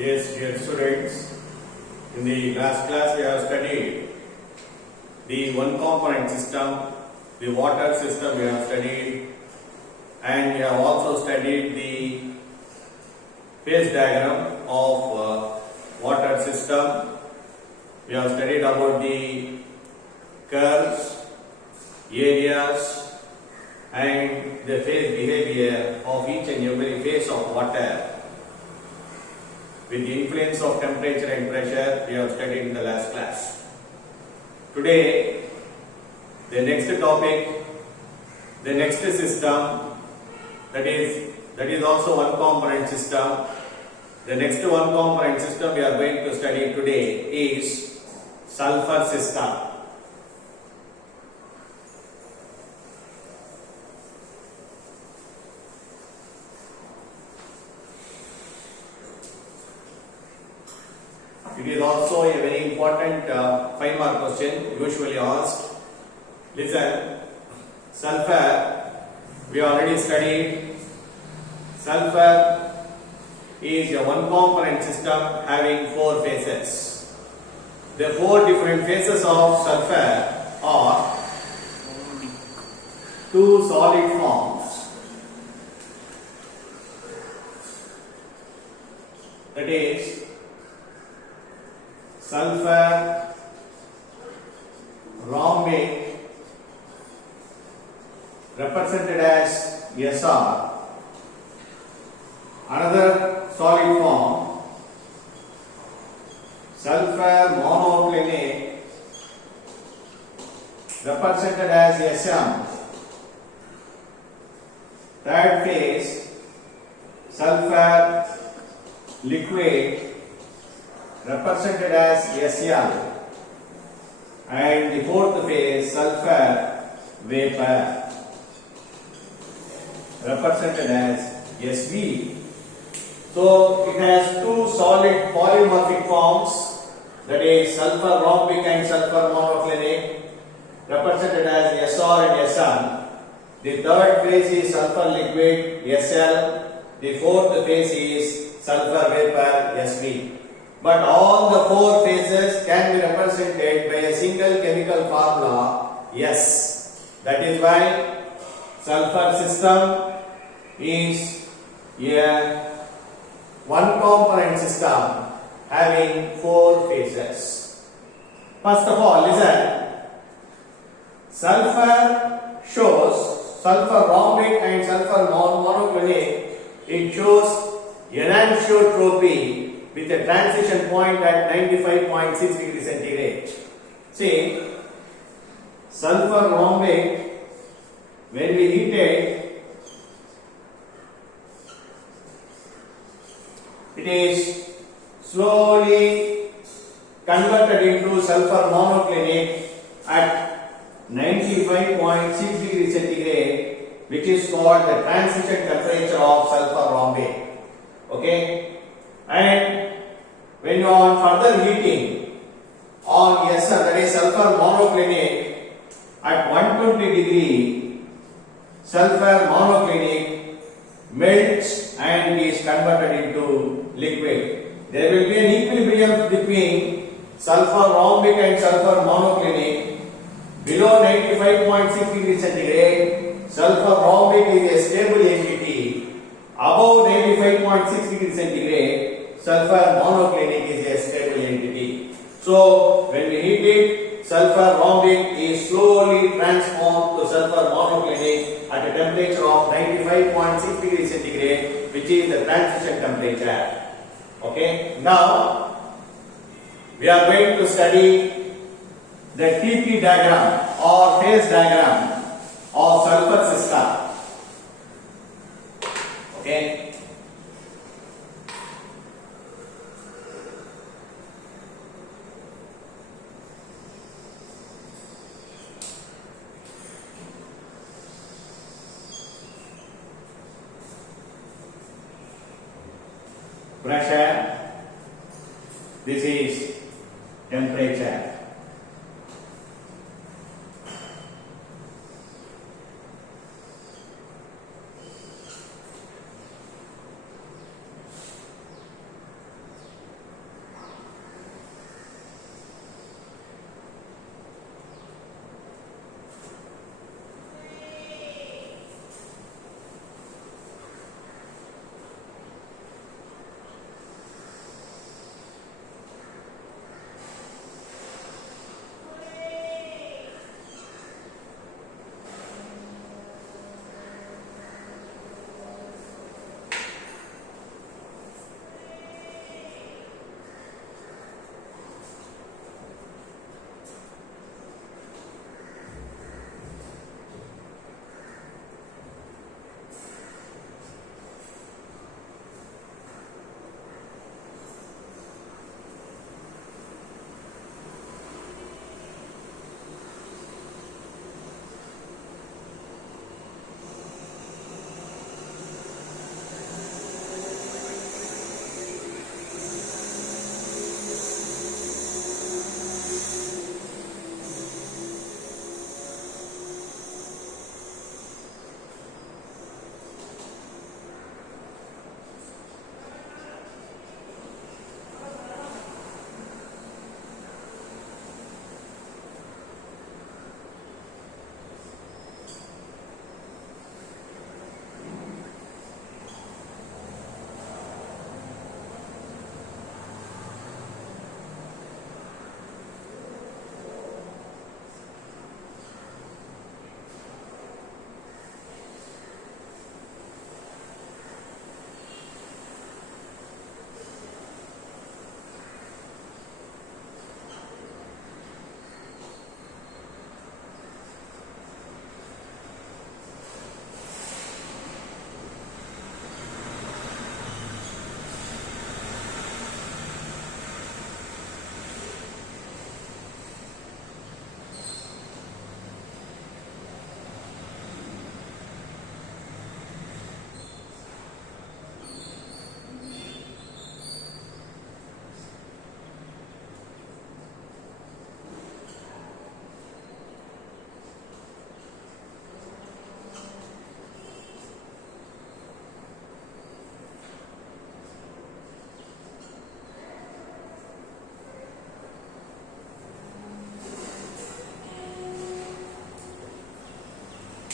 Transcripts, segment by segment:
Yes, dear students, in the last class we have studied the one component system, the water system we have studied, and we have also studied the phase diagram of water system. We have studied about the curves, areas, and the phase behavior of each and every phase of water. With the influence of temperature and pressure, we have studied in the last class. Today, the next topic, the next system, that is also one component system. The next one component system we are going to study today is sulfur system. It is also a very important 5-mark question usually asked. Listen, sulfur we already studied. Sulfur is a one component system having 4 phases. The 4 different phases of sulfur are 2 solid forms, that is sulfur rhombic represented as SR, another solid form sulfur monoclinic represented as SM, third phase sulfur liquid represented as SL, and the fourth phase sulfur vapor represented as SV. So it has 2 solid polymorphic forms, that is sulfur rhombic and sulfur monoclinic represented as SR and SM. The third phase is sulfur liquid SL. The fourth phase is sulfur vapor SV. But all the 4 phases can be represented by a single chemical formula S. That is why sulfur system is a one component system having 4 phases. First of all, listen. Sulfur shows sulfur rhombic and sulfur monoclinic. It shows anisotropy with a transition point at 95.6 degrees centigrade. See, sulfur rhombic, when we heat it is slowly converted into sulfur monoclinic at 95.6 degrees centigrade, which is called the transition temperature of sulfur rhombic. Okay? And when you are on further heating on SN, that is sulfur monoclinic, at 120 degree, sulfur monoclinic melts and is converted into liquid. There will be an equilibrium between sulfur rhombic and sulfur monoclinic. Below 95.6 degrees centigrade, sulfur rhombic is a stable entity. Above 95.6 degrees centigrade, sulfur monoclinic is a stable entity. So, when we heat it, sulfur rhombic is slowly transformed to sulfur monoclinic at a temperature of 95.6 degrees centigrade, which is the transition temperature. Okay. Now, we are going to study the TP diagram or phase diagram of sulfur system. Okay. Pressure, this is temperature.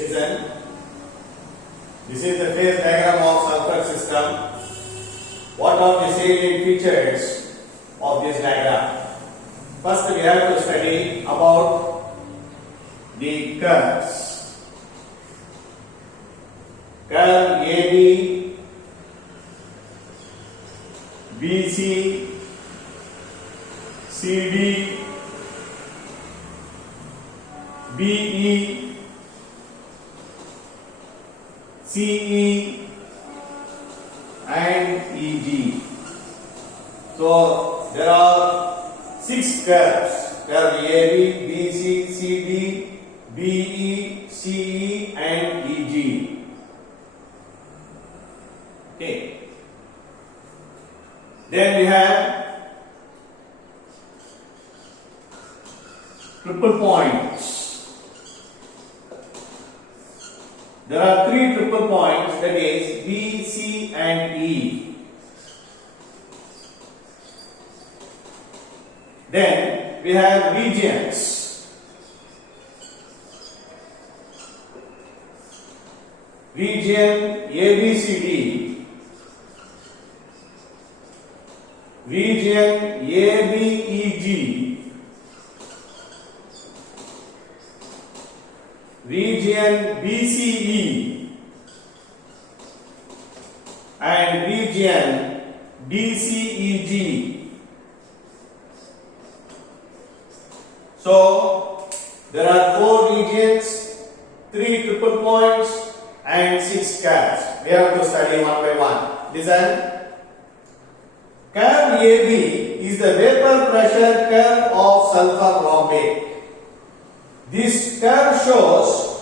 Listen. This is the phase diagram of sulfur system. What are the salient features of this diagram? First, we have to study about the curves. Curve AB, BC, CD, BE, CE and EG. So there are 6 curves: curve AB, BC, CD, BE, CE and EG. Okay. Then we have triple points. There are 3 triple points, that is B, C and E. Then we have regions. Region ABCD, region ABEG, region BCE and region DCEG. So there are 4 regions, 3 triple points and 6 curves. We have to study one by one. Listen. Curve AB is the vapor pressure curve of sulfur rhombate. This curve shows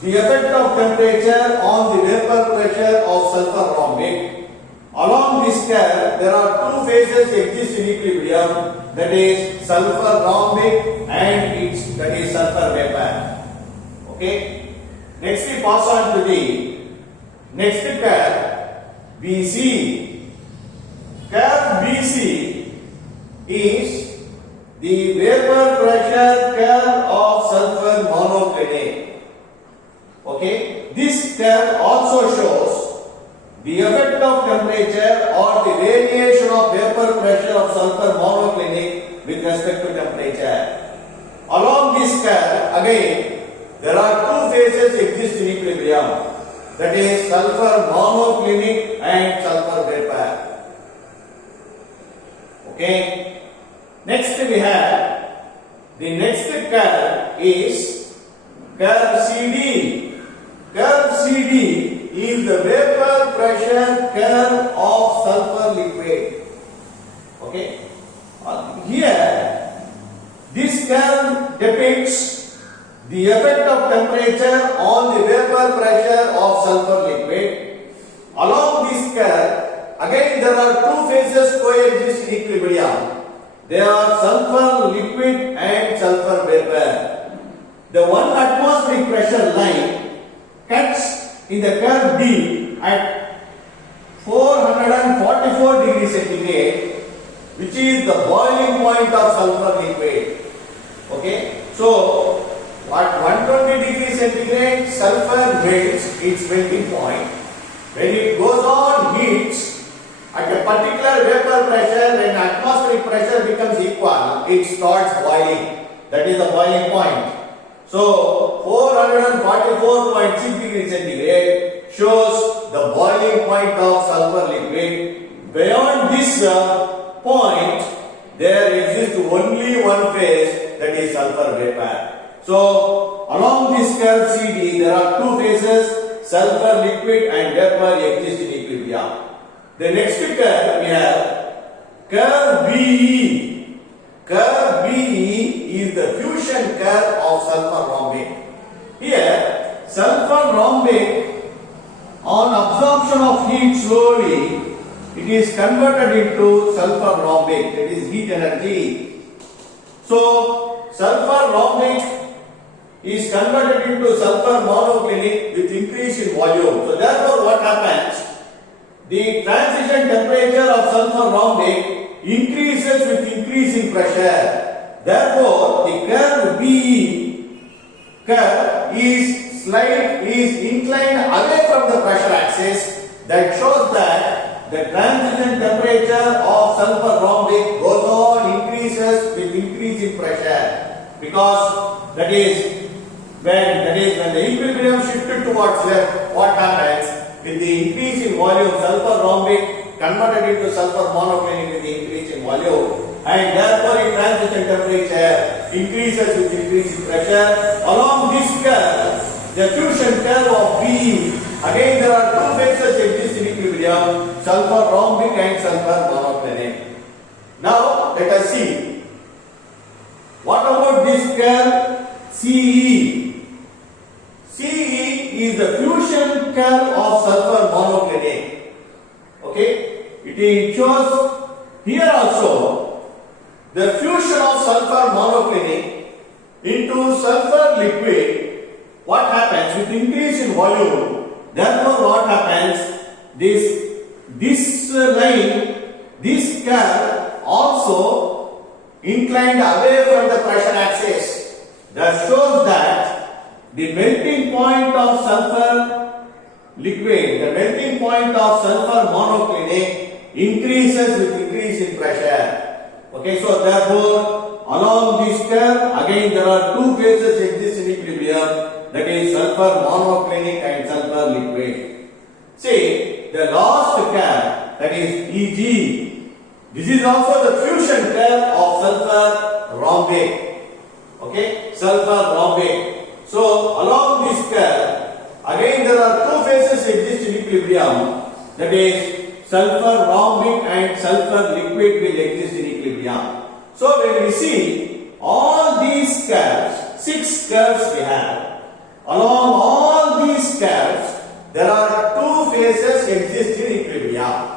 the effect of temperature on the vapor pressure of sulfur rhombate. Along this curve, there are 2 phases exist in equilibrium, that is sulfur rhombate and that is sulfur vapor. Okay. Next we pass on to the next curve, BC. Curve BC is the vapor pressure curve of sulfur monoclinate. Okay. This curve also shows the effect of temperature or the variation of vapor pressure of sulfur monoclinate with respect to temperature. Along this curve, again, there are 2 phases exist in equilibrium, that is sulfur monoclinic and sulfur vapor. Okay. Next we have the next curve is curve CD. Curve CD is the vapor pressure curve of sulfur liquid. Okay. Here, this curve depicts the effect of temperature on the vapor pressure of sulfur liquid. Along this curve, again there are 2 phases coexist in equilibrium. They are sulfur liquid and sulfur vapor. The 1 atmospheric pressure line cuts in the curve D at 444 degrees centigrade, which is the boiling point of sulfur liquid. Okay. So at 120 degrees centigrade, sulfur melts its melting point. When it goes on heats, at a particular vapor pressure, when atmospheric pressure becomes equal, it starts boiling. That is the boiling point. So 444.6 degrees centigrade shows the boiling point of sulfur liquid. Beyond this point, there exists only one phase, that is sulfur vapor. So along this curve CD, there are 2 phases, sulfur liquid and vapor exist in equilibrium. The next curve we have curve BE. Curve BE is the fusion curve of sulfur rhombate. Here, sulfur rhombate, on absorption of heat slowly, it is converted into sulfur rhombate, that is heat energy. So, sulfur rhombate is converted into sulfur monoclinic with increase in volume. So, therefore, what happens? The transition temperature of sulfur rhombate increases with increasing pressure. Therefore, the curve BE curve is slide is inclined away from the pressure axis, that shows that the transition temperature of sulfur rhombic goes on increases with increase in pressure, because that is when the equilibrium shifted towards left, what happens with the increase in volume, sulfur rhombic converted into sulfur monoclinic with the increase in volume, and therefore its transition temperature increases with increase in pressure. Along this curve, the fusion curve of B, again there are two phases exist in equilibrium, sulfur rhombic and sulfur monoclinic. Now let us see, what about this curve CE? CE is the fusion curve of sulfur monoclinic. Okay, it shows here also the fusion of sulfur monoclinic into sulfur liquid. What happens with increase in volume? Therefore, what happens? This line, this curve also inclined away from the pressure axis. That shows that the melting point of sulfur liquid, the melting point of sulfur monoclinic increases with increase in pressure. Okay, so therefore, along this curve, again there are two phases exist in equilibrium, that is sulfur monoclinic and sulfur liquid. See, the last curve, that is EG, this is also the fusion curve of sulfur rhombic. Okay, sulfur rhombic. So, along this curve, again there are two phases exist in equilibrium, that is sulfur rhombic and sulfur liquid will exist in equilibrium. So, when we see all these curves, 6 curves we have, along all these curves, there are two phases exist in equilibrium.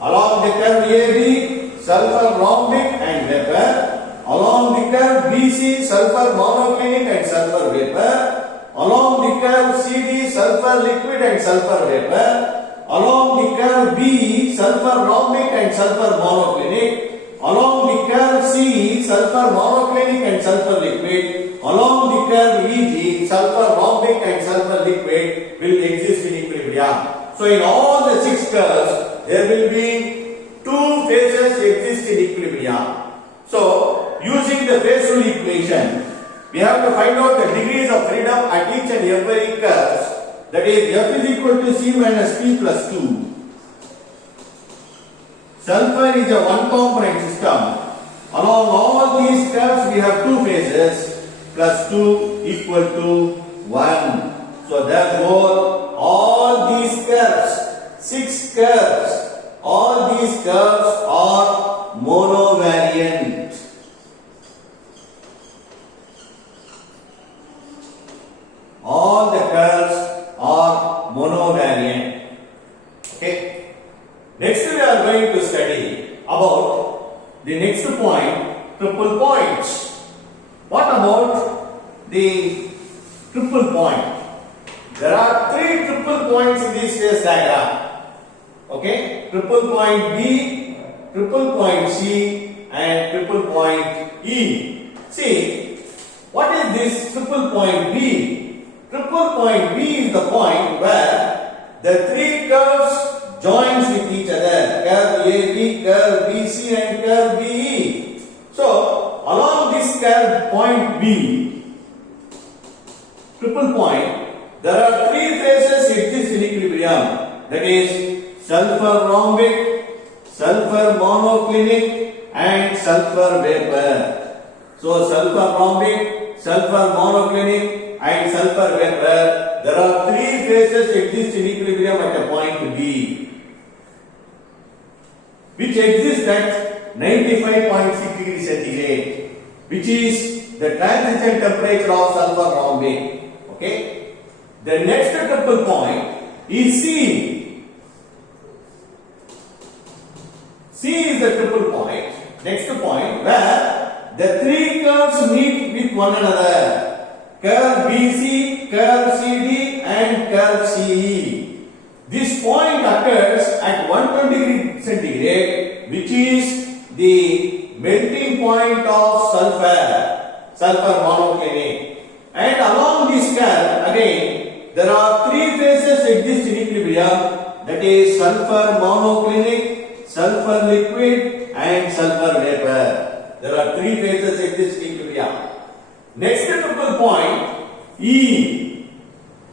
Along the curve AB, sulfur rhombic and vapor. Along the curve BC, sulfur monoclinic and sulfur vapor. Along the curve CD, sulfur liquid and sulfur vapor. Along the curve BE, sulfur rhombic and sulfur monoclinic. Along the curve CE, sulfur monoclinic and sulfur liquid. Along the curve EG, sulfur rhombic and sulfur liquid will exist in equilibrium. So in all the 6 curves, there will be 2 phases exist in equilibrium. So, using the phase rule equation, we have to find out the degrees of freedom at each and every curve. That is, F is equal to C minus P plus 2. Sulfur is a one component system. Along all these curves, we have 2 phases, plus 2 equal to 1. So, therefore, all these curves, 6 curves, all these curves are monovariant. All the curves are monovariant. Okay. Next we are going to study about the next point, triple points. What about the triple point? There are 3 triple points in this phase diagram. Okay, triple point B, triple point C and triple point E. See, what is this triple point B? Triple point B is the point where the 3 curves joins with each other. Curve AB, curve BC and curve BE. So, along this curve point B, triple point, there are 3 phases exist in equilibrium. That is sulfur rhombic, sulfur monoclinic and sulfur vapor. So, sulfur rhombic, sulfur monoclinic and sulfur vapor, there are 3 phases exist in equilibrium at a point B, which exist at 95.6 degrees centigrade, which is the transition temperature of sulfur rhombic. Okay. The next triple point is C. C is the triple point. Next point where the 3 curves meet with one another. Curve BC, curve CD and curve CE. This point occurs at 120 degrees centigrade, which is the melting point of sulfur monoclinic. And along this curve, again, there are three phases exist in equilibrium, that is sulfur monoclinic, sulfur liquid and sulfur vapor. There are three phases exist in equilibrium. Next triple point E.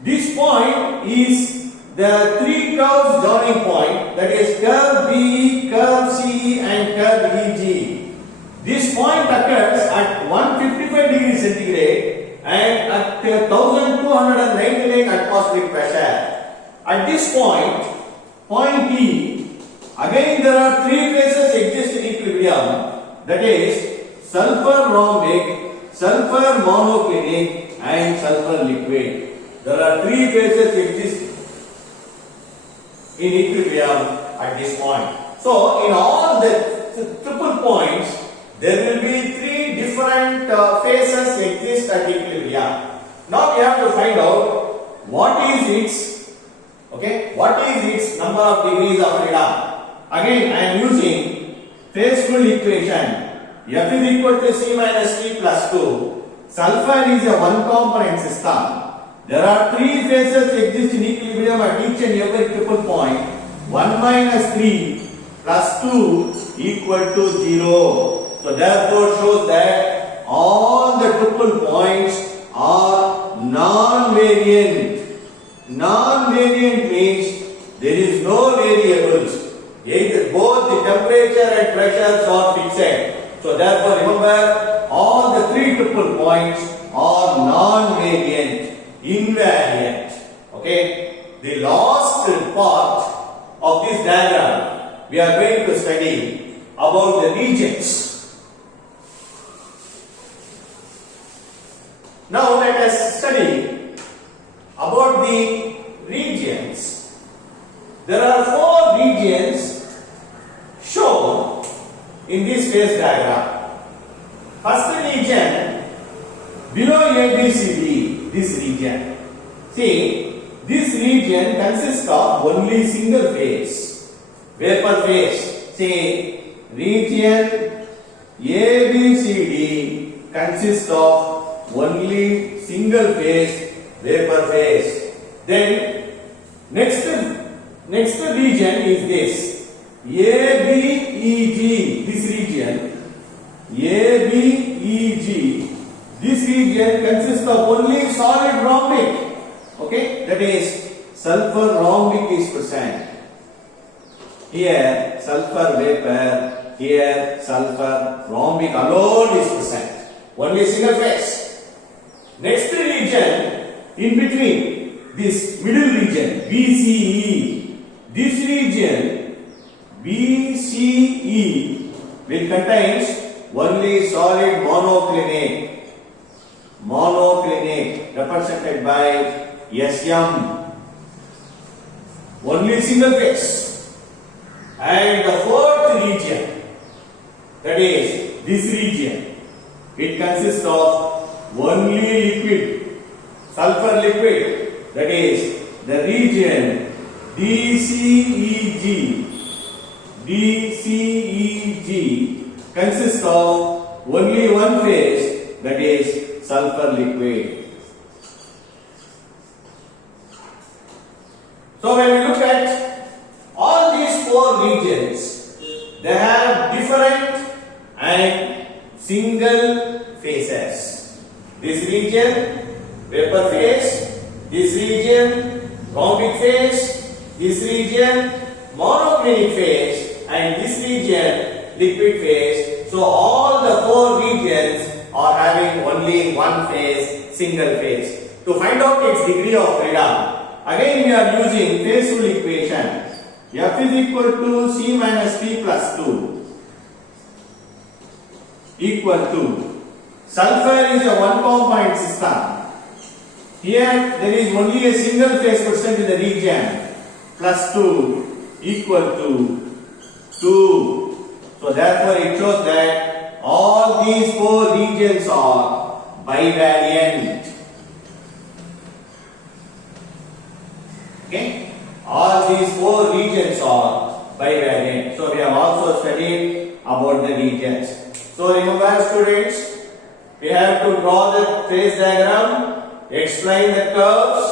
This point is the three curves joining point, that is curve BE, curve CE and curve EG. This point occurs at 155 degrees centigrade and at 1299 atmospheric pressure. At this point, point E, again there are three phases exist in equilibrium, that is sulfur rhombic, sulfur monoclinic and sulfur liquid. There are three phases exist in equilibrium at this point. So in all the triple points, there will be three different phases exist at equilibrium. Now we have to find out what is its number of degrees of freedom. Again I am using phase rule equation. F is equal to C minus T plus 2. Sulfur is a one component system. There are three phases exist in equilibrium at each and every triple point. 1 minus 3 plus 2 equal to 0. So therefore shows that all the triple points are non-variant. Non-variant means there is no variables. Either both the temperature and pressures are fixed. So therefore remember, all the three triple points are non-variant, invariant. Okay. The last part of this diagram, we are going to study about the regions. Now let us study about the regions. There are four regions shown in this phase diagram. First region below ABCD, this region. See, this region consists of only single phase, vapor phase. See, region ABCD consists of only single phase, vapor phase. Then next region is this ABEG, this region ABEG. This region consists of only solid rhombic. Okay, that is sulfur rhombic is present. Here sulfur vapor, here sulfur rhombic alone is present. Only single phase. Next region in between, this middle region BCE. This region BCE will contains only solid monoclinic. Monoclinic represented by SM. Only single phase. And the fourth region, that is this region, it consists of only liquid, sulfur liquid, that is the region DCEG. DCEG consists of only one phase, that is sulfur liquid. So when we look at all these four regions, they have different and single phases. This region vapor phase, this region rhombic phase, this region monoclinic phase and this region liquid phase. So all the four regions are having only one phase, single phase. To find out its degree of freedom, again we are using phase rule equation. F is equal to C minus T plus 2 equal to, sulfur is a one component system. Here there is only a single phase present in the region, plus 2 equal to 2. So therefore it shows that all these four regions are bivariant. Okay? All these four regions are bivariant. So we have also studied about the regions. So remember students, we have to draw the phase diagram, explain the curves,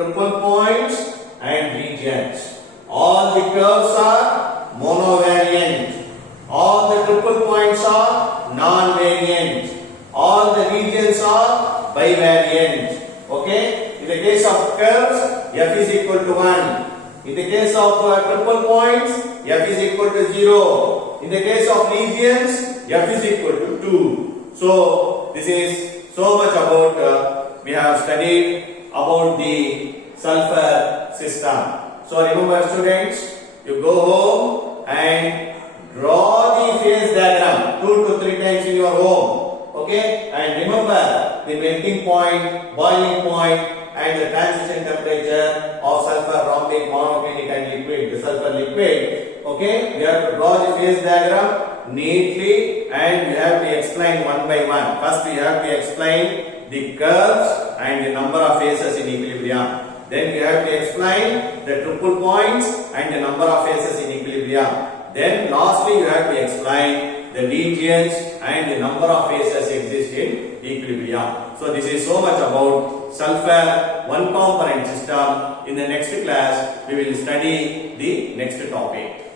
triple points and regions. All the curves are monovariant. All the triple points are non-variant. All the regions are bivariant. Okay? In the case of curves, f is equal to 1. In the case of triple points, f is equal to 0. In the case of regions, f is equal to 2. So, this is so much about, we have studied about the sulfur system. So, remember students, you go home and draw the phase diagram 2 to 3 times in your home. Okay? And remember the melting point, boiling point, and the transition temperature of sulfur, rhombic, monoclinic, and liquid, the sulfur liquid. Okay? We have to draw the phase diagram neatly and we have to explain one by one. First, we have to explain the curves and the number of phases in equilibrium. Then we have to explain the triple points and the number of phases in equilibrium. Then lastly, you have to explain the regions and the number of phases exist in equilibrium. So this is so much about sulfur one component system. In the next class, we will study the next topic.